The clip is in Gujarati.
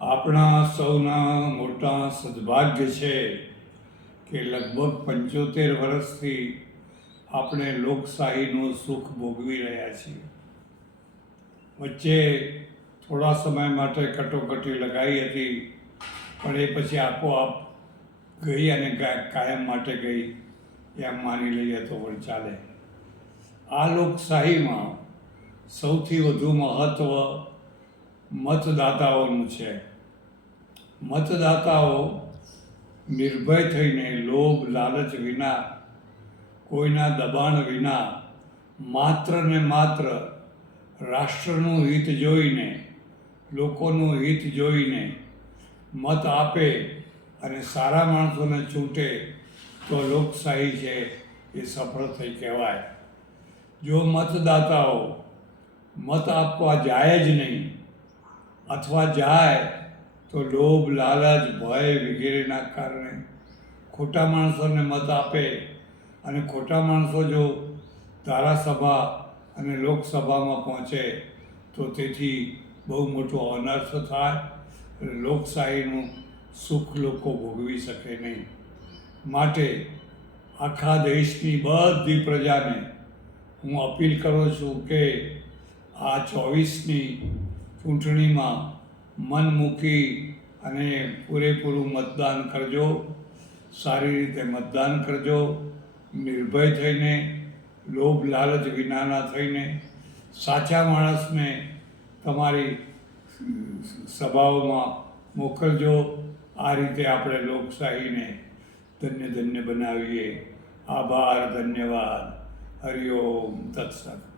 આપણા સૌના મોટા સદભાગ્ય છે કે લગભગ પંચોતેર વર્ષથી આપણે લોકશાહીનું સુખ ભોગવી રહ્યા છીએ. વચ્ચે થોડા સમય માટે કટોકટી લગાવી હતી, પણ એ પછી આપોઆપ ગઈ અને કાયમ માટે ગઈ એમ માની લઈએ તો પણ ચાલે. આ લોકશાહીમાં સૌથી વધુ મહત્ત્વ મતદાતાઓનું છે. મતદાતાઓ નિર્ભય થઈને લોભ, લાલચ વિના, કોઈના દબાણ વિના માત્ર ને માત્ર રાષ્ટ્રનું હિત જોઈને, લોકોનું હિત જોઈને મત આપે અને સારા માણસોને ચૂંટે તો લોકશાહી છે એ સફળ થઈ કહેવાય. જો મતદાતાઓ મત આપવા જાય જ નહીં અથવા જાય, તો લોભ, લાલચ, ભય વગેરેના કારણે ખોટા માણસોને મત આપે અને ખોટા માણસો જો ધારાસભા અને લોકસભામાં પહોંચે, તો તેથી બહુ મોટો અનર્થ થાય અને લોકશાહીનું સુખ લોકો ભોગવી શકે નહીં. માટે આખા દેશની બધી પ્રજાને હું અપીલ કરું છું કે આ ચોવીસની ચૂંટણીમાં મન મૂકી અને પૂરેપૂરું મતદાન કરજો. સારી રીતે મતદાન કરજો. નિર્ભય થઈને, લોભ લાલચ વિનાના થઈને, સાચા માણસને તમારી સભાઓમાં મોકલજો. આ રીતે આપણે લોકશાહીને ધન્ય ધન્ય બનાવીએ. આભાર, ધન્યવાદ. હરિઓમ તત્સત.